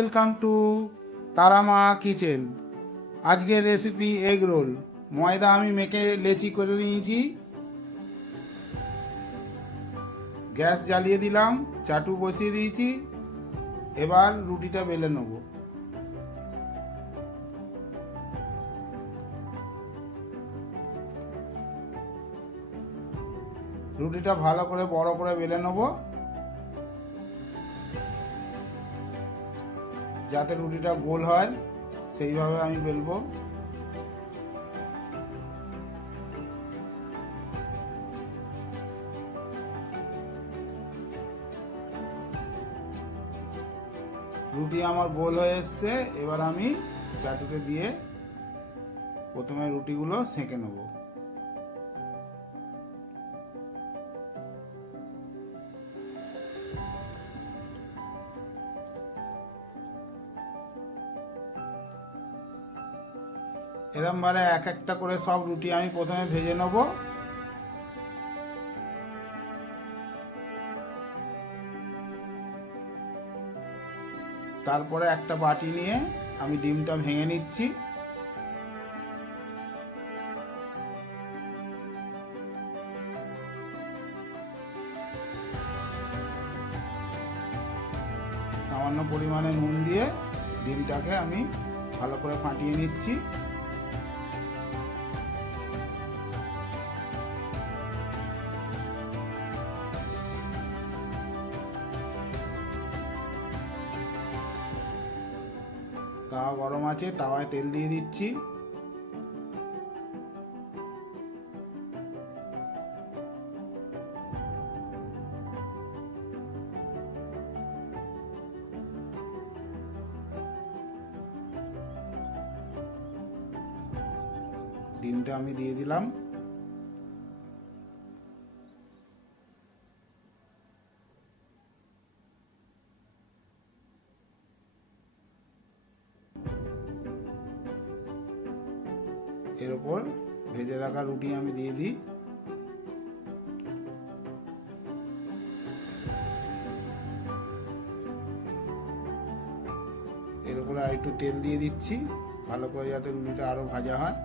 Welcome to Tarama kitchen আজকের recipe egg roll ময়দা আমি মেখে লেচি করে নিয়েছি। গ্যাস জ্বালিয়ে দিলাম, চাটু বসিয়ে দিয়েছি। এবার রুটিটা বেলে নেব। রুটিটা ভালো করে বড় করে বেলে নেব। যাতে রুটিটা গোল হয়, সেইভাবে আমি বেলবো। রুটি আমার গোল হয়ে এসছে, এবার আমি চাটুতে দিয়ে প্রথমে রুটিগুলো সেঁকে নেব। এরমভাবে এক একটা করে সব রুটি আমি প্রথমে ভেজে নেব। তারপরে একটা বাটি নিয়ে আমি ডিমটা ভেঙে নিচ্ছি। সামান্য পরিমাণে নুন দিয়ে ডিমটাকে আমি ভালো করে ফাটিয়ে নিচ্ছি। তাওয়া গরম আছে তাওয়ায় তেল দিয়ে দিচ্ছি। ডিমটা আমি দিয়ে দিলাম। এর ওপর ভেজে রাখা রুটি আমি দিয়ে দিই। এর উপরে আর একটু তেল দিয়ে দিচ্ছি, ভালো করে যাতে রুটিটা আরও ভাজা হয়।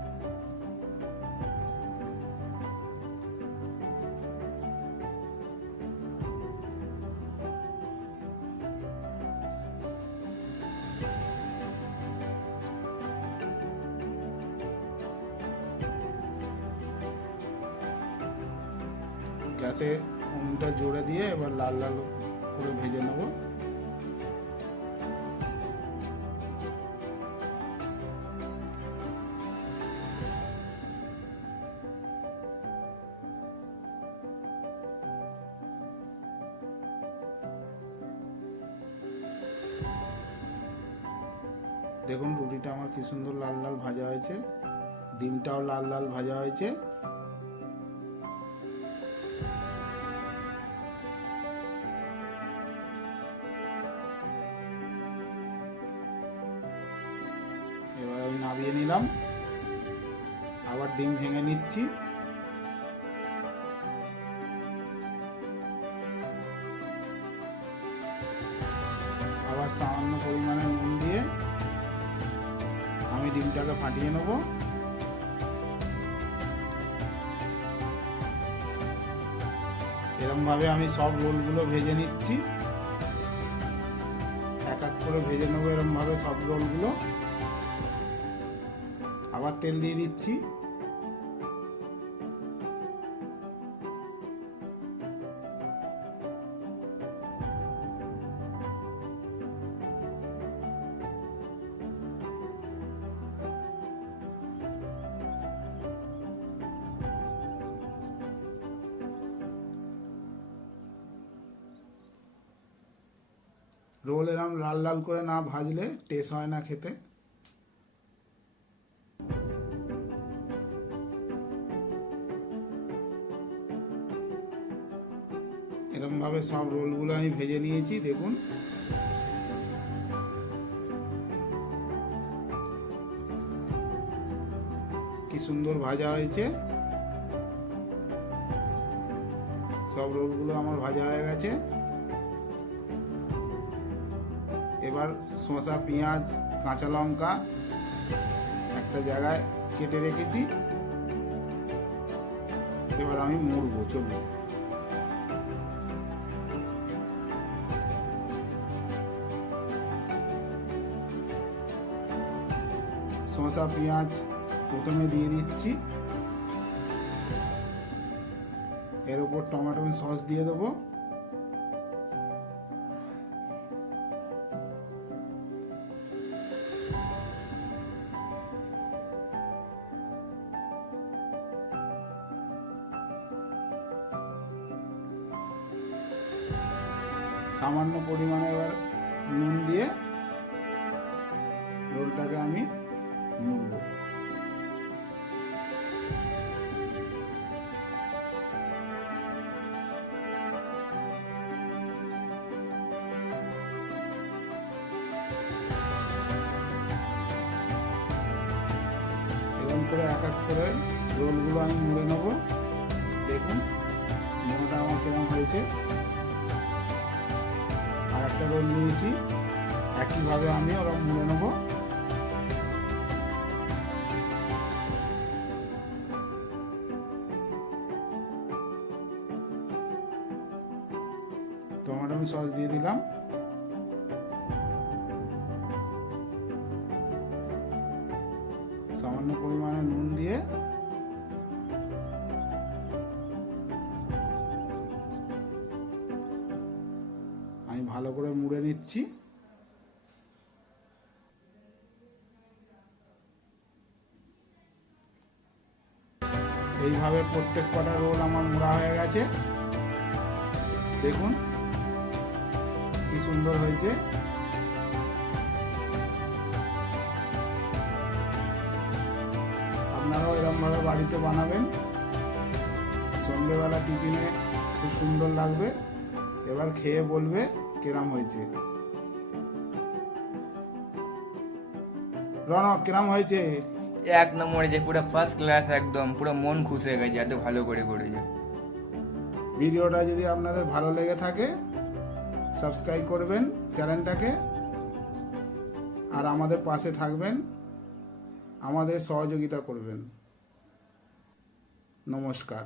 গ্যাসে উনুনটা জোরে দিয়ে এবার লাল লাল করে ভেজে নেব। দেখুন রুটিটা আমার কি সুন্দর লাল লাল ভাজা হয়েছে, ডিমটাও লাল লাল ভাজা হয়েছে। নিলাম আবার ডিম ভেঙে নিচ্ছি। আবার সামান্য পরিমাণে নুন দিয়ে আমি ডিমটাকে ফাটিয়ে নেব। এরমভাবে আমি সব রোলগুলো ভেজে নিচ্ছি। এক এক করে ভেজে নেব এরমভাবে সব রোলগুলো। আবার তেল দিয়ে দিচ্ছি। রোল এরম লাল লাল করে না ভাজলে টেস্ট হয় না খেতে। এরমভাবে সব রোলগুলো আমি ভেজে নিয়েছি, দেখুন। কি সুন্দর ভাজা হয়েছে। সব রোলগুলো আমার ভাজা হয়ে গেছে। এবার শসা, পেঁয়াজ, কাঁচা লঙ্কা একটা জায়গায় কেটে রেখেছি। এবার আমি মুড়বো, চলুন। শসা পেঁয়াজ প্রথমে দিয়ে দিচ্ছি। এর উপর টমেটো সস দিয়ে দেবো। সামান্য পরিমাণে এবার নুন দিয়ে রোলটাকে আমি এরকম করে এক এক করে রোলগুলো আমি মুড়ে নেব। দেখুন মোড়াটা আমার কেমন হয়েছে। আর একটা রোল নিয়েছি। একইভাবে আমি ওরকম মুড়ে নেব। টমেটো আমি সস দিয়ে দিলাম। সামান্য পরিমাণে নুন দিয়ে আমি ভালো করে মুড়ে নিচ্ছি। এইভাবে প্রত্যেক কটা রোল আমার মোড়া হয়ে গেছে। দেখুন। কি সুন্দর হয়েছে। আপনারাও এরকমভাবে বাড়িতে বানাবেন। সন্ধেবেলা টিফিনে খুব সুন্দর লাগবে। এবার খেয়ে বলবে কেরাম হয়েছে। রনক কেরাম হয়েছে? এক নম্বরে যে পুরো ফার্স্ট ক্লাস একদম পুরো মন খুশ হয়ে গেছে এত ভালো করে করেছে। ভিডিওটা যদি আপনাদের ভালো লেগে থাকে সাবস্ক্রাইব করবেন চ্যানেলটাকে আর আমাদের পাশে থাকবেন আমাদের সহযোগিতা করবেন। নমস্কার।